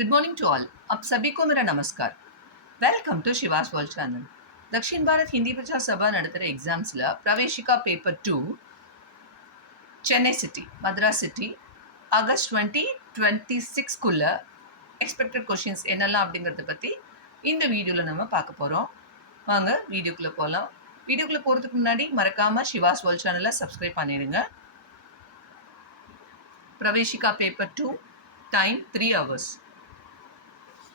Good morning to all. आप सभी को मेरा नमस्कार। Welcome to Shivas world channel. Dakshin Bharat Hindi Prachar Sabha நடத்துகிற எக்ஸாம்ஸில் Praveshika paper 2 Chennai city Madras city August 2026 expected questions என்னெல்லாம் அப்படிங்கிறத பற்றி இந்த வீடியோவில் நம்ம பார்க்க போகிறோம். வாங்க வீடியோக்குள்ளே போகலாம். வீடியோக்குள்ளே போகிறதுக்கு முன்னாடி மறக்காமல் சிவாஸ் வேர்ல்ட் சேனலை சப்ஸ்கிரைப் பண்ணிடுங்க. प्रवेशिका पेपर 2 टाइम 3 hours,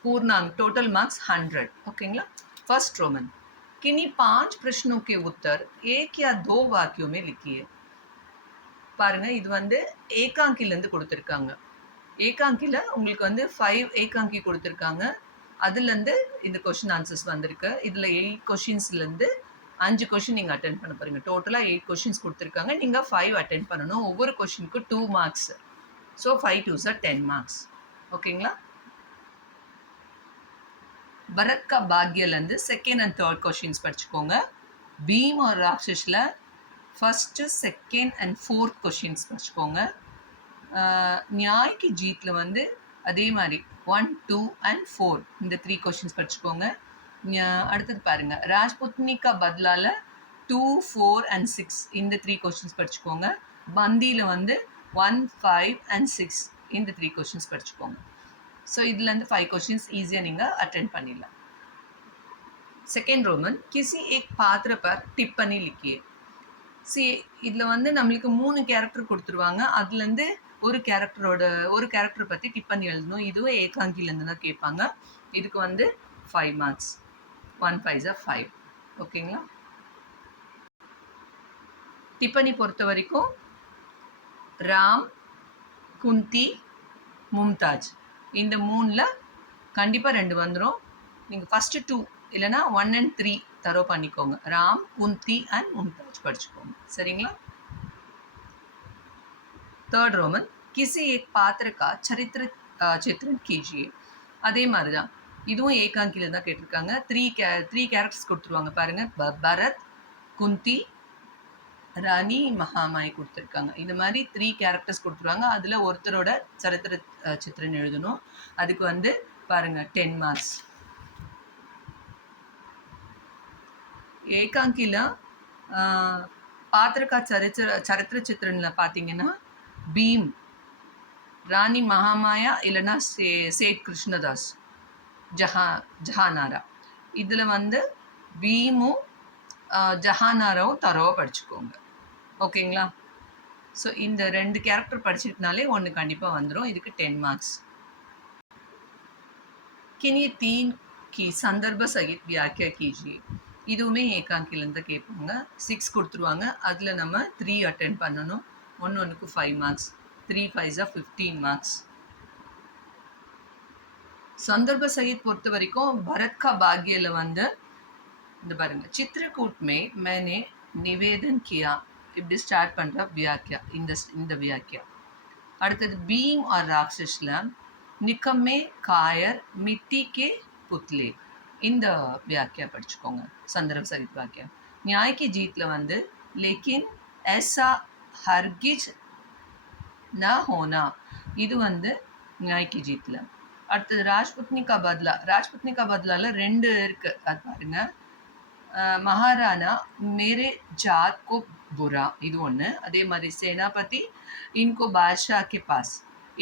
पूर्णांक टोटल मार्क्स 100. ओकेங்களா. फर्स्ट रोमन, किन्हीं 5 प्रश्नों के उत्तर एक या दो वाक्यों में लिखिए. பாருங்க, இது வந்து ஏகாங்கிலேருந்து கொடுத்துருக்காங்க. ஏகாங்கியில் உங்களுக்கு வந்து 5 ஏகாங்கி கொடுத்துருக்காங்க. அதுலேருந்து இந்த கொஷின் ஆன்சர்ஸ் வந்திருக்கு. இதில் 8 கொஷின்ஸ்லேருந்து 5 கொஷின் நீங்கள் அட்டென்ட் பண்ண போகிறீங்க. டோட்டலாக 8 கொஷின்ஸ் கொடுத்துருக்காங்க. நீங்கள் 5 அட்டென்ட் பண்ணணும். ஒவ்வொரு கொஷினுக்கு 2 marks. So 5 2s are 10 marks. ஓகேங்களா. பரத் கா பாக்யலேருந்து செகண்ட் அண்ட் தேர்ட் கொஷின்ஸ் படிச்சுக்கோங்க. பீம் और ராட்சஸில் first second and fourth questions படிச்சுக்கோங்க. நியாய் கி ஜீத்தில் வந்து அதே மாதிரி 1 2 and 4 இந்த 3 கொஷின்ஸ் படிச்சுக்கோங்க. அடுத்தது பாருங்கள், ராஜ்புத்னி கா பத்லாவில் 2 4 and 6 இந்த 3 கொஷின்ஸ் படிச்சுக்கோங்க. பந்தியில் வந்து 1 5 and 6 இந்த 3 கொஷின்ஸ் படிச்சுக்கோங்க. ஸோ இதுலேருந்து 5 கொஷின்ஸ் ஈஸியாக நீங்கள் அட்டென்ட் பண்ணிடலாம். செகண்ட் ரோமன், கிசி ஏக் பாத்திர பர் டிப்பனி லிக்கியே. இதில் வந்து நம்மளுக்கு 3 கேரக்டர் கொடுத்துருவாங்க. அதுலேருந்து ஒரு கேரக்டரை பற்றி டிப்பனி எழுதணும். இதுவும் ஏகாங்கிலேருந்து தான் கேட்பாங்க. இதுக்கு வந்து 5 மார்க்ஸ். 1 5s are 5. ஓகேங்களா. டிப்பனி பொறுத்த வரைக்கும் ராம், குந்தி, மும்தாஜ் இந்த 3ல் கண்டிப்பாக 2 வந்துடும். நீங்கள் ஃபஸ்ட்டு 2 இல்லைனா 1 and 3 தரோ பண்ணிக்கோங்க. ராம், குந்தி அண்ட் மும்தாஜ் படிச்சுக்கோங்க. சரிங்களா. தேர்ட் ரோமன், கிசி ஏக் பாத்திர கா சரித்திர சித்திரன் கீஜியே. அதே மாதிரி தான் இதுவும் ஏகாங்கில தான் கேட்டிருக்காங்க. 3 கேரக்டர்ஸ் கொடுத்துருவாங்க. பாருங்கள், பரத், குந்தி, ராணி, மகாமாய் கொடுத்துருக்காங்க. இந்த மாதிரி 3 கேரக்டர்ஸ் கொடுத்துருவாங்க. அதில் ஒருத்தரோட சரித்திர சித்திரன் எழுதணும். அதுக்கு வந்து பாருங்கள் 10 மார்க்ஸ். ஏகாங்கில பாத்திரக்கா சரித்திர சித்திரனில் பார்த்தீங்கன்னா பீம், ராணி மகாமாயா இல்லைன்னா சேட் கிருஷ்ணதாஸ், ஜஹானாரா. இதில் வந்து பீமும் ஜஹானாராவும் தரவா படிச்சுக்கோங்க. ஓகேங்களா. ஸோ இந்த 2 கேரக்டர் படிச்சிட்டுனாலே 1 கண்டிப்பாக வந்துடும். இதுக்கு 10 மார்க்ஸ். கினிய 3 கி சந்தர்ப்ப சகித் வியாக்கியா கீஜியே. இதுவுமே ஏகாங்கிலேருந்து கேட்பாங்க. 6 கொடுத்துருவாங்க. அதில் நம்ம 3 அட்டென்ட் பண்ணணும். ஒன்றுக்கு 5 மார்க்ஸ். 3 5s are 15 marks. சந்தர்ப்ப சகித் பொறுத்த வரைக்கும் பரத் கா பாக்யில் வந்து இந்த பாருங்கள், சித்திரக்கூட் மே மேனே நிவேதன் கியா இப்படி ஸ்டார்ட் பண்ணுற வியாக்கியா இந்த வியாக்கியா. அடுத்தது பீம் और ராட்சஸில் நிக்கமே காயர் மிட்டி கே புத்லே இந்த வியாக்கியா படிச்சுக்கோங்க. சந்தர்ப்ப சகித் வாக்கியா. நியாய் கி ஜீத்தில் வந்து லேக்கின் ऐसा ஹர்கிஜ் ந ஹோனா இது வந்து நியாய் கி ஜீத்தில். அடுத்தது ராஜ்புத்னி கா பத்லாவில் 2 இருக்குது. அது பாருங்கள், மகாராணா மேரே ஜாத் கோ புரா இது ஒன்று. அதே மாதிரி சேனாபதி இன்கோ பாஷா கே பாஸ்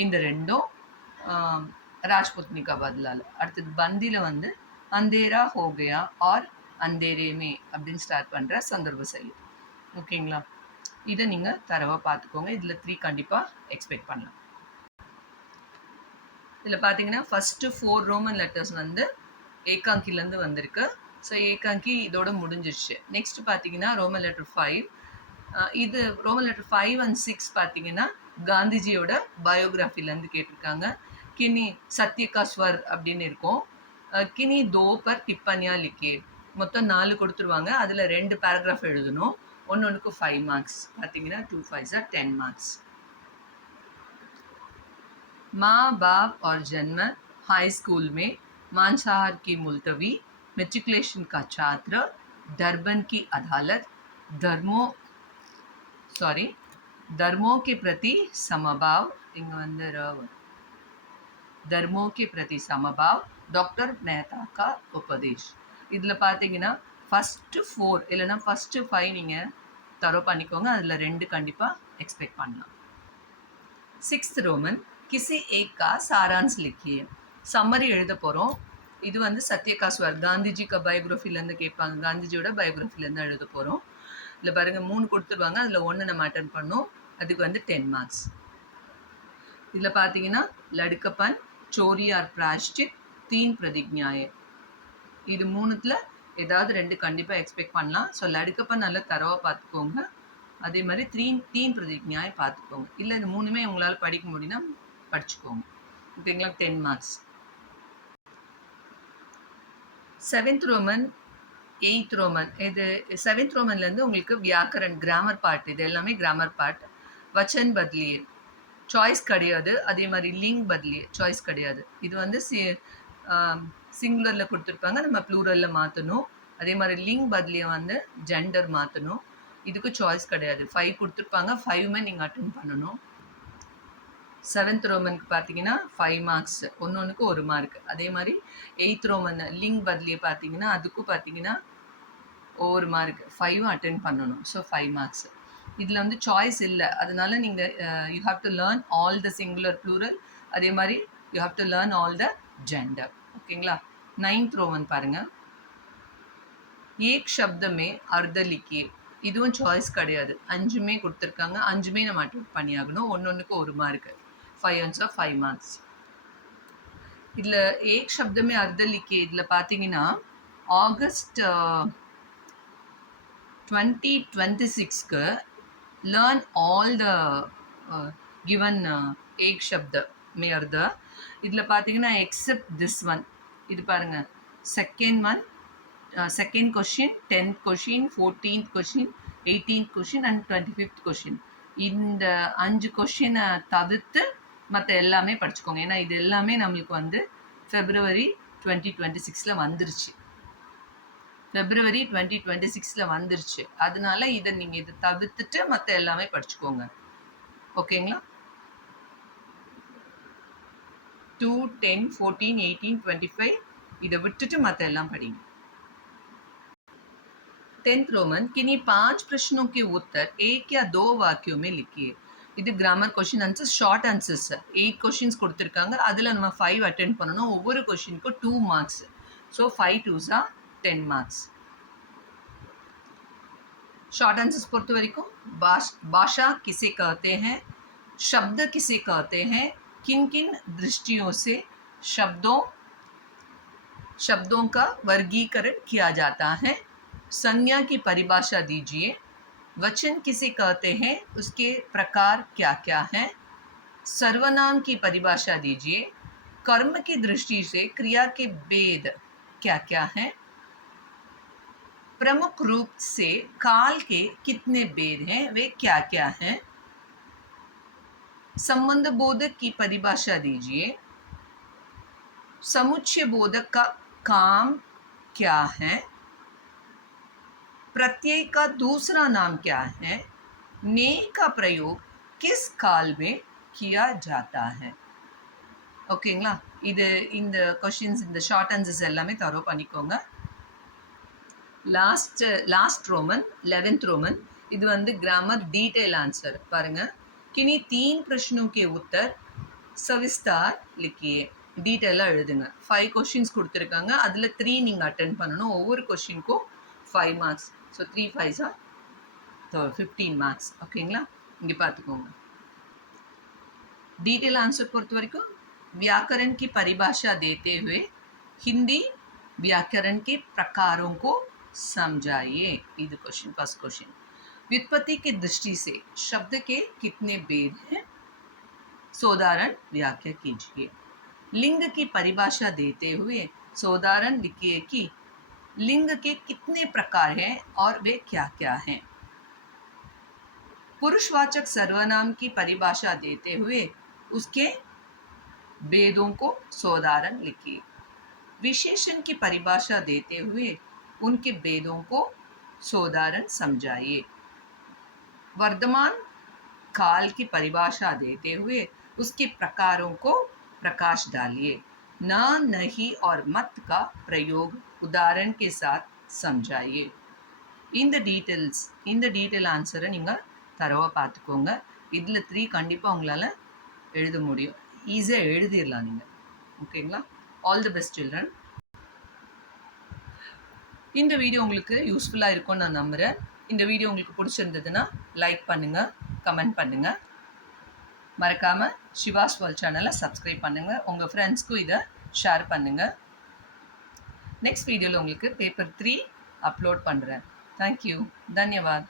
இந்த 2ம் ராஜ்புத்னி கா பத்லாவில். அடுத்தது பந்தியில் வந்து அந்தேரா ஹோகயா ஆர் அந்தேரே மே அப்படின்னு ஸ்டார்ட் பண்ணுற சந்தர்ப்ப சகித். ஓகேங்களா. இதை நீங்கள் தரவாக பார்த்துக்கோங்க. இதில் 3 கண்டிப்பாக எக்ஸ்பெக்ட் பண்ணலாம். இதில் பார்த்தீங்கன்னா ஃபஸ்ட்டு 4 ரோமன் லெட்டர்ஸ் வந்து ஏகாங்கிலேருந்து வந்திருக்கு. ஸோ ஏகாங்கி இதோட முடிஞ்சிருச்சு. நெக்ஸ்ட் பார்த்தீங்கன்னா ரோமன் லெட்டர் 5. இது ரோமன் லெட்டர் 5 and 6 பார்த்தீங்கன்னா காந்திஜியோட பயோகிராஃபிலேருந்து கேட்டிருக்காங்க. கினி சத்யகாஸ்வர் அப்படின்னு இருக்கும். கினி 2 पर டிப்பனியா லிக்கியே. மொத்தம் 4 கொடுத்துருவாங்க. அதில் 2 பேராகிராஃப் எழுதணும். ஒன்றுக்கு 5 மார்க்ஸ். பார்த்தீங்கன்னா 2 5s are 10 மார்க்ஸ். माँ बाप और जन्म, हाई स्कूल में मांसाहार की मुलतवी, मेट्रिकुलेशन का छात्र, डरबन की अदालत, धर्मों के प्रति समभाव, இங்கே வந்து धर्मों के प्रति समभाव டாக்டர் மேத்தா का उपदेश. இதில் பார்த்தீங்கன்னா ஃபஸ்ட்டு 4 இல்லைன்னா ஃபஸ்ட்டு 5 நீங்கள் தரோ பண்ணிக்கோங்க. அதில் 2 கண்டிப்பாக எக்ஸ்பெக்ட் பண்ணலாம். 6th ரோமன் கிசி ஏக் கா சாராंश लिखिए. சம்மரி எழுத போகிறோம். இது வந்து சத்யகாஸ்வர் காந்திஜி பயோகிராஃபிலேருந்து கேட்பாங்க. காந்திஜியோட பயோகிராஃபிலேருந்து எழுத போகிறோம். இதில் பாருங்கள் 3 கொடுத்துருவாங்க. அதில் 1 நம்ம அட்டன் பண்ணோம். அதுக்கு வந்து 10 மார்க்ஸ். இதில் பார்த்தீங்கன்னா லடுக்கப்பன், चोरी और प्रायश्चित, 3 प्रतिज्ञाएं. இது 3த்துல ஏதாவது 2 கண்டிப்பாக எக்ஸ்பெக்ட் பண்ணலாம். ஸோ லடுக்கப்பன் நல்லா தரவாக பார்த்துக்கோங்க. அதே மாதிரி 3 प्रतिज्ञाएं பார்த்துக்கோங்க. இல்லை இந்த 3மே உங்களால் படிக்க முடியும்னா படிச்சுக்கோங்க. ஓகேங்களா? 10 marks. 7th Roman 8th Roman இது 7th ரோமன்லேருந்து உங்களுக்கு வியாக்கரன் கிராமர் பார்ட், இது எல்லாமே கிராமர் பார்ட். வச்சன் பத்லியே சாய்ஸ் கிடையாது. அதே மாதிரி லிங்க் பத்லியே சாய்ஸ் கிடையாது. இது வந்து சிங்குலரில் கொடுத்துருப்பாங்க, நம்ம ப்ளூரலில் மாற்றணும். அதே மாதிரி லிங்க் பத்லியை வந்து ஜெண்டர் மாற்றணும். இதுக்கு சாய்ஸ் கிடையாது. 5 கொடுத்துருப்பாங்க. 5மே நீங்கள் அட்டென்ட் பண்ணணும். 7th ரோமனுக்கு பார்த்தீங்கன்னா 5 மார்க்ஸ், ஒன்றுக்கு 1 மார்க். அதே மாதிரி 8th ரோமன் லிங்க் பத்லியை பார்த்தீங்கன்னா அதுக்கும் பார்த்தீங்கன்னா 1 மார்க், 5ம் அட்டென்ட் பண்ணணும். So 5 marks. இதில் வந்து சாய்ஸ் இல்லை. அதனால நீங்கள் you have to learn all the singular plural. அதே மாதிரி you have to learn all the gender. ஓகேங்களா? 9th ரோமன் பாருங்கள். ஏக் சப்தமே அர்த்த லிக்கியே. இதுவும் சாய்ஸ் கிடையாது. 5மே கொடுத்துருக்காங்க. 5மே நம்ம அட்டென்ட் பண்ணியாகணும். ஒன்றுக்கு 1 மார்க். 5 once 5 marks. இதில் ஏக் சப்தமே அர்த்த லிக்கியே இதில் பார்த்தீங்கன்னா August 2026க்கு learn all the given एक शब्द में अर्थ. இதில் பார்த்தீங்கன்னா எக்ஸப்ட் திஸ் ஒன். இது பாருங்கள், second question, 10th question, 14th question, 18th question and 25th question. இந்த 5 கொஷினை தவிர்த்து மற்ற எல்லாமே படிச்சுக்கோங்க. ஏன்னா இது எல்லாமே நம்மளுக்கு வந்து February 2026 வந்துருச்சு. February 2026 வந்துருச்சு. அதனால இதை நீங்கள் இதை தவிர்த்துட்டு மற்ற எல்லாமே படிச்சுக்கோங்க. ஓகேங்களா? 2, 10, 14, 18, 25 இதை விட்டுட்டு மற்ற எல்லாம் படிங்க. 10th ரோமன் किन्हीं 5 प्रश्नों के उत्तर 1 या 2 वाक्यों में लिखिए. இது grammar question answers, short answers. 8 questions கொடுத்துருக்காங்க. அதில் நம்ம 5 அட்டென்ட் பண்ணணும். ஒவ்வொரு கொஷினுக்கும் 2 marks. So 5 2s 10 marks. Short answers பொறுத்த வரைக்கும் भाषा किसे कहते हैं, शब्द किसे कहते हैं, किन किन दृष्टियों से शब्दों का वर्गीकरण किया जाता है, संज्ञा की परिभाषा दीजिए, वचन किसे कहते हैं, उसके प्रकार क्या क्या हैं, सर्वनाम की परिभाषा दीजिए, कर्म की दृष्टि से क्रिया के भेद क्या क्या हैं, प्रमुख रूप से काल के कितने भेद हैं, वे क्या क्या हैं, संबंध बोधक की परिभाषा दीजिए, समुच्चय बोधक का काम क्या है, प्रत्यय का दूसरा नाम क्या है, ने का प्रयोग किस काल में किया जाता है. ஓகேங்களா? இது இந்த கொஷின்ஸ், இந்த ஷார்ட் ஆன்சர்ஸ் எல்லாமே தரோ பண்ணிக்கோங்க. லாஸ்ட் ரோமன் 11th ரோமன் இது வந்து கிராமர் டீटेल आंसर பாருங்கள். किन्हीं 3 प्रश्नों के उत्तर सविस्तार लिखिए. டீட்டெயிலாக எழுதுங்க. 5 கொஷின்ஸ் கொடுத்துருக்காங்க. அதில் 3 நீங்கள் அட்டென்ட் பண்ணணும். ஒவ்வொரு கொஷினுக்கும் 5 மார்க்ஸ். So 3 5s 15 marks. ஓகேங்களா? இங்கே பார்த்துக்கோங்க. डीटेल आंसर பொறுத்த வரைக்கும் व्याकरण की परिभाषा देते हुए हिंदी व्याकरण के प्रकारों को समझाइए. ಇದು क्वेश्चन, फर्स्ट क्वेश्चन. व्युत्पत्ति की दृष्टि से शब्द के कितने भेद हैं, सोदाहरण व्याख्या कीजिए. लिंग की परिभाषा देते हुए सोदाहरण लिखिए कि लिंग के कितने प्रकार हैं और वे क्या क्या हैं. पुरुषवाचक सर्वनाम की परिभाषा देते हुए उसके भेदों को सोदाहरण लिखिए. विशेषण की परिभाषा देते हुए उनके भेदों को सोदाहरण समझाइए. वर्तमान काल की परिभाषा देते हुए उसके प्रकारों को प्रकाश डालिए. न, नहीं और मत का प्रयोग उदाहरण के साथ समझाइए. இந்த டீட்டெயில் ஆன்சரை நீங்கள் தரவாக பார்த்துக்கோங்க. இதில் 3 கண்டிப்பாக உங்களால் எழுத முடியும். ஈஸியாக எழுதிடலாம் நீங்கள். ஓகேங்களா? All the best children. இந்த வீடியோ உங்களுக்கு யூஸ்ஃபுல்லாக இருக்கும்னு நான் நம்புகிறேன். இந்த வீடியோ உங்களுக்கு பிடிச்சிருந்ததுன்னா லைக் பண்ணுங்கள், கமெண்ட் பண்ணுங்கள். மறக்காமல் சிவாஸ் வேர்ல்ட் சேனலை சப்ஸ்கிரைப் பண்ணுங்கள். உங்கள் ஃப்ரெண்ட்ஸ்க்கும் இதை ஷேர் பண்ணுங்கள். நெக்ஸ்ட் வீடியோவில் உங்களுக்கு பேப்பர் 3 அப்லோட் பண்ணுறேன். தேங்க்யூ. தன்யவாத்.